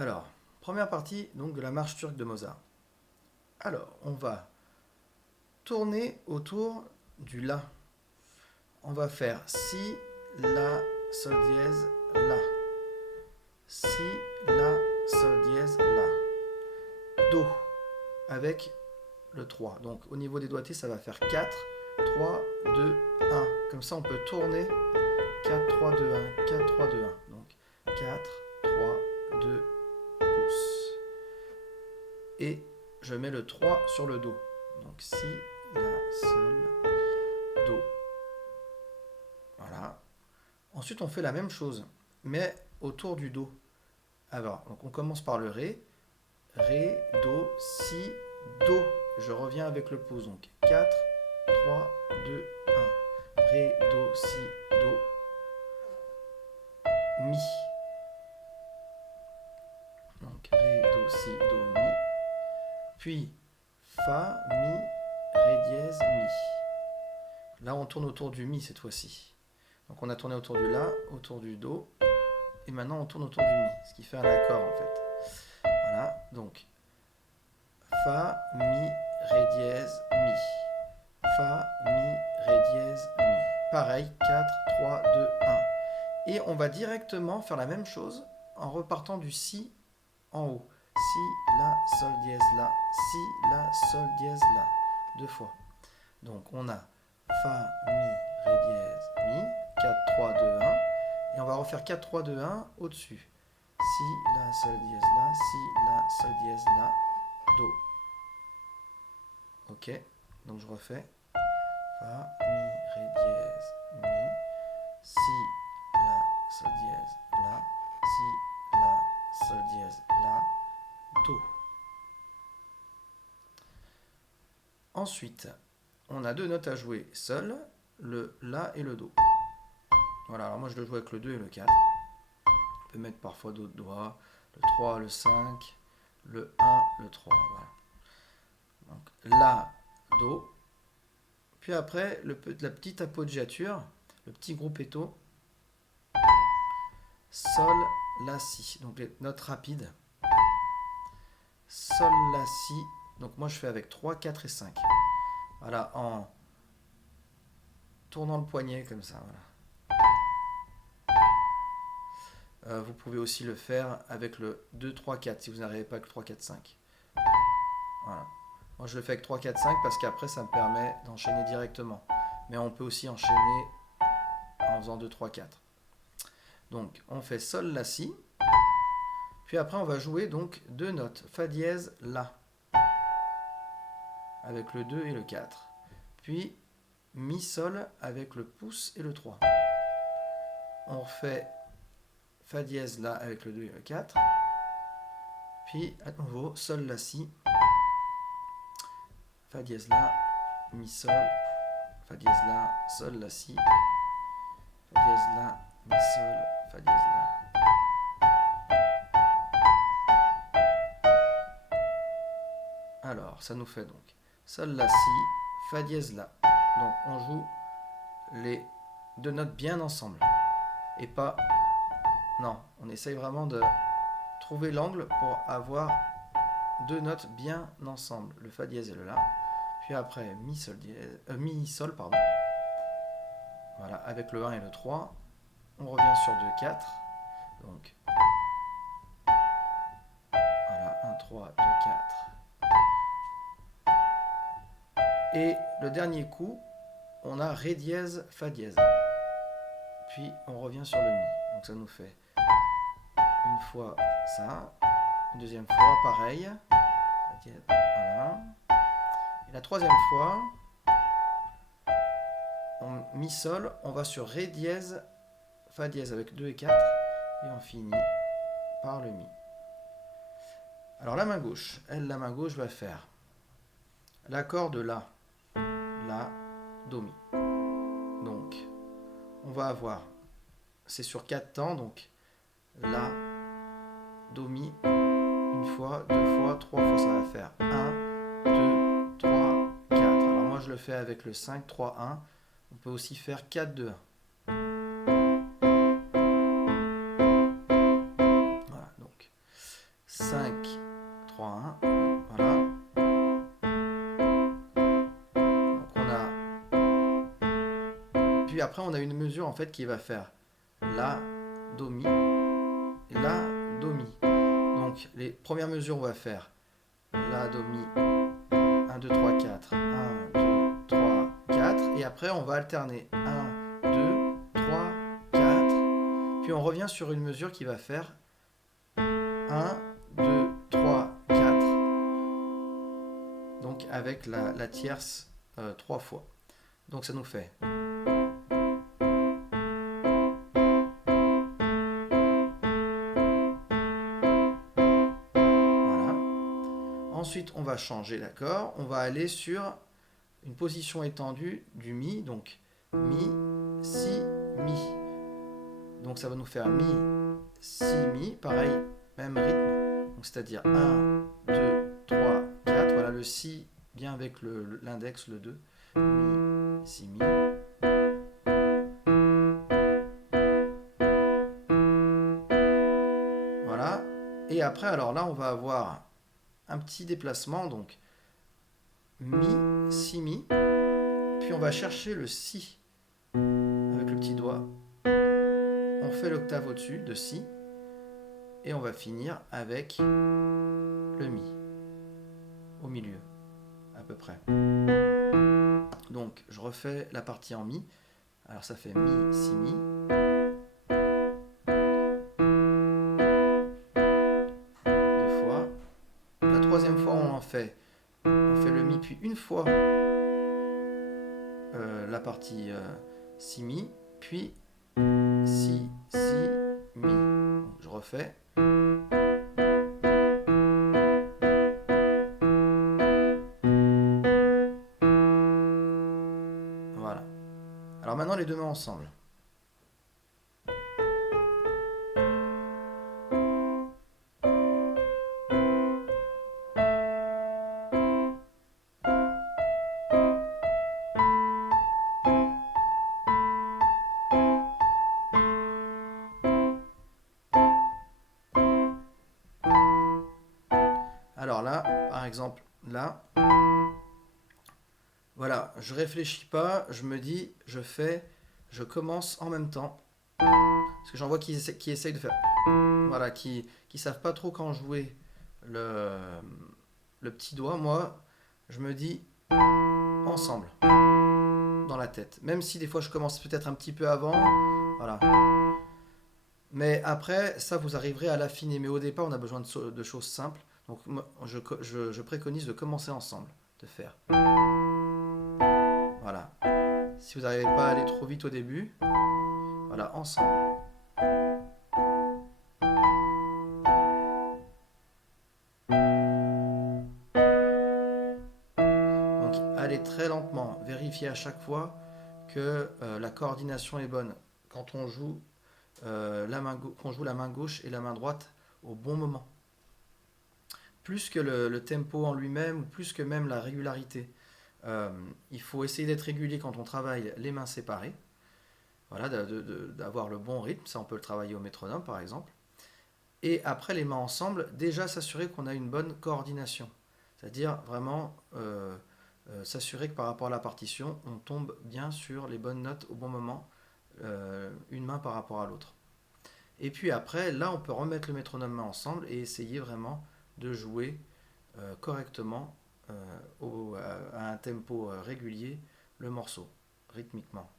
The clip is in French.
Alors, première partie donc de la marche turque de Mozart. Alors, on va tourner autour du La. On va faire Si, La, Sol dièse, La. Si, La, Sol dièse, La. Do, avec le 3. Donc, au niveau des doigtés, ça va faire 4, 3, 2, 1. Comme ça, on peut tourner 4, 3, 2, 1, 4, 3, 2, 1. Donc, 4, 3, 2, pouces. Et je mets le 3 sur le Do. Donc, Si, La, Sol, Do. Voilà. Ensuite, on fait la même chose, mais autour du Do. Alors, donc on commence par le Ré. Ré, Do, Si, Do. Je reviens avec le pouce. Donc, 4, 3, 2, 1. Ré, Do, Si, Do, Mi. Donc, Ré, Do, Si, Do, Mi. Puis, Fa, Mi, Ré dièse, Mi. Là, on tourne autour du Mi cette fois-ci. Donc, on a tourné autour du La, autour du Do. Et maintenant, on tourne autour du Mi, ce qui fait un accord en fait. Voilà, donc Fa, Mi, Ré dièse, Mi. Fa, Mi, Ré dièse, Mi. Pareil, 4, 3, 2, 1. Et on va directement faire la même chose en repartant du Si en haut. Si, La, Sol dièse, La. Si, La, Sol dièse, La. Deux fois. Donc on a Fa, Mi, Ré dièse, Mi. 4, 3, 2, 1. Et on va refaire 4, 3, 2, 1 au-dessus. Si, La, Sol dièse, La. Si, La, Sol dièse, La. Do. Ok. Donc je refais. Fa, Mi, Ré dièse, Mi. Si, La, Sol dièse, La. Si, La, Sol dièse, La. Do. Ensuite, on a deux notes à jouer. Sol, le La et le Do. Voilà, alors moi je le joue avec le 2 et le 4. On peut mettre parfois d'autres doigts. Le 3, le 5, le 1, le 3. Voilà. Donc La, Do. Puis après, la petite appoggiature, le petit gruppetto. Sol, La, Si. Donc les notes rapides. Sol, La, Si. Donc moi je fais avec 3, 4 et 5. Voilà, en tournant le poignet comme ça. Voilà. Vous pouvez aussi le faire avec le 2, 3, 4 si vous n'arrivez pas avec le 3, 4, 5. Voilà. Moi je le fais avec 3, 4, 5 parce qu'après ça me permet d'enchaîner directement. Mais on peut aussi enchaîner en faisant 2, 3, 4. Donc on fait Sol, La, Si. Puis après on va jouer donc deux notes. Fa dièse, La. Avec le 2 et le 4. Puis Mi, Sol avec le pouce et le 3. On refait Fa dièse, La avec le 2 et le 4. Puis à nouveau Sol, La, Si. Fa dièse, La, Mi, Sol, Fa dièse, La, Sol, La, Si, Fa dièse, La, Mi, Sol, Fa dièse, La. Alors, ça nous fait donc Sol, La, Si, Fa dièse, La. Donc on joue les deux notes bien ensemble. Et pas... Non, on essaye vraiment de trouver l'angle pour avoir deux notes bien ensemble. Le Fa dièse et le La. Puis après, Mi, Sol, dièse, Mi, Sol, pardon. Voilà, avec le 1 et le 3. On revient sur 2, 4. Donc, voilà, 1, 3, 2, 4. Et le dernier coup, on a Ré dièse, Fa dièse. Puis on revient sur le Mi. Donc ça nous fait une fois ça, une deuxième fois pareil. Voilà. Et la troisième fois, on Mi Sol, on va sur Ré dièse, Fa dièse avec 2 et 4. Et on finit par le Mi. Alors la main gauche, la main gauche va faire l'accord de La. La, Do, Mi. Donc, on va avoir, c'est sur 4 temps, donc La, Do, Mi, une fois, deux fois, trois fois, ça va faire 1, 2, 3, 4. Alors moi je le fais avec le 5, 3, 1. On peut aussi faire 4, 2, 1. Voilà, donc. puis après, on a une mesure en fait qui va faire La, Do, Mi, La, Do, Mi. Donc les premières mesures, on va faire La, Do, Mi, 1, 2, 3, 4, 1, 2, 3, 4, et après on va alterner 1, 2, 3, 4, puis on revient sur une mesure qui va faire 1, 2, 3, 4, donc avec la tierce 3 fois. Donc ça nous fait voilà. Ensuite on va changer d'accord, on va aller sur une position étendue du Mi, donc Mi, Si, Mi. Donc ça va nous faire Mi, Si, Mi, pareil, même rythme, c'est-à-dire 1, 2, 3, 4, voilà le Si bien avec l'index, le 2, Mi, Si, Mi. Voilà, et après alors là on va avoir un petit déplacement, donc Mi, Si, Mi, puis on va chercher le Si avec le petit doigt, on fait l'octave au-dessus de Si, et on va finir avec le Mi, au milieu, à peu près. Donc je refais la partie en Mi, alors ça fait Mi, Si, Mi. Deux fois. La troisième fois on fait le Mi, puis une fois la partie Si, Mi, puis Si, Si, Mi. Donc, je refais. Voilà. Alors maintenant les deux mains ensemble. Alors là, par exemple, là, voilà, je réfléchis pas, je me dis, je commence en même temps. Parce que j'en vois qui essayent de faire, voilà, qui savent pas trop quand jouer le petit doigt. Moi, je me dis ensemble, dans la tête. Même si des fois je commence peut-être un petit peu avant, voilà. Mais après, ça, vous arriverez à l'affiner. Mais au départ, on a besoin de choses simples. Donc, je préconise de commencer ensemble, de faire. Voilà. Si vous n'arrivez pas à aller trop vite au début, voilà, ensemble. Donc, allez très lentement. Vérifiez à chaque fois que la coordination est bonne. Quand on joue, qu'on joue la main gauche et la main droite au bon moment. Plus que le tempo en lui-même, ou plus que même la régularité. Il faut essayer d'être régulier quand on travaille les mains séparées. Voilà, d'avoir le bon rythme. Ça, on peut le travailler au métronome, par exemple. Et après, les mains ensemble, déjà s'assurer qu'on a une bonne coordination. C'est-à-dire vraiment s'assurer que par rapport à la partition, on tombe bien sur les bonnes notes au bon moment, une main par rapport à l'autre. Et puis après, là, on peut remettre le métronome main ensemble et essayer vraiment de jouer correctement à un tempo régulier le morceau, rythmiquement.